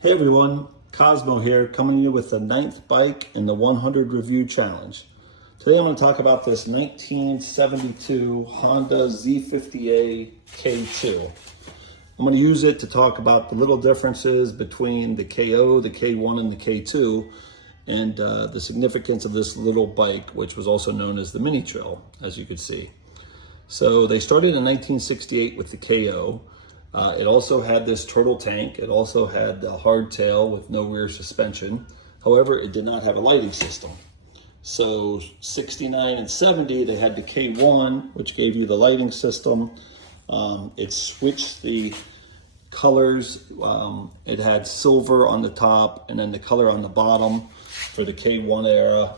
Hey everyone, Cosmo here, coming to you with the 9th bike in the 100 review challenge. Today I'm going to talk about this 1972 Honda Z50Ak2. I'm going to use it to talk about the little differences between the KO, the K1, and the K2, and the significance of this little bike, which was also known as the Mini Trail, as you could see. So they started in 1968 with the KO. It also had this turtle tank. It also had the hardtail with no rear suspension. However, it did not have a lighting system. So 69 and 70, they had the K1, which gave you the lighting system. It switched the colors. It had silver on the top and then the color on the bottom for the K1 era.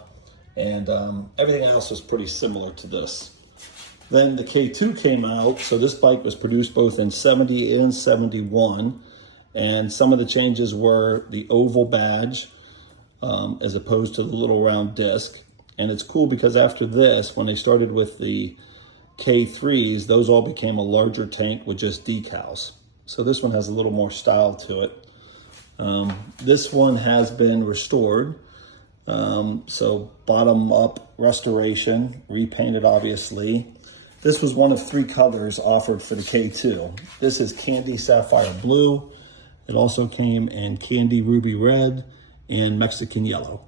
And everything else was pretty similar to this. Then the K2 came out, so this bike was produced both in 70 and 71, and some of the changes were the oval badge as opposed to the little round disc. And it's cool because after this, when they started with the K3s, those all became a larger tank with just decals. So this one has a little more style to it. This one has been restored. So bottom up restoration, repainted obviously. This was one of 3 colors offered for the K2. This is Candy Sapphire Blue. It also came in Candy Ruby Red and Mexican Yellow.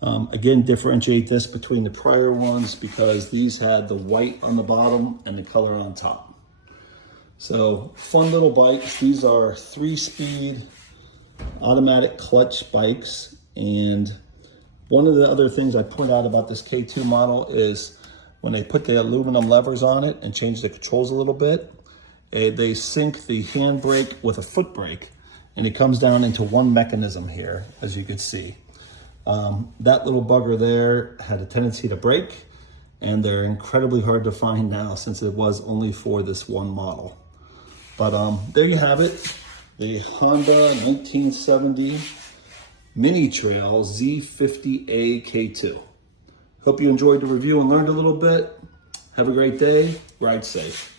Again, differentiate this between the prior ones because these had the white on the bottom and the color on top. So fun little bikes. These are 3-speed automatic clutch bikes. And one of the other things I point out about this K2 model is when they put the aluminum levers on it and change the controls a little bit, they sync the handbrake with a foot brake, and it comes down into one mechanism here, as you can see. That little bugger there had a tendency to break, and they're incredibly hard to find now since it was only for this one model. But there you have it, the Honda 1970 Mini Trail Z50Ak2. Hope you enjoyed the review and learned a little bit. Have a great day. Ride safe.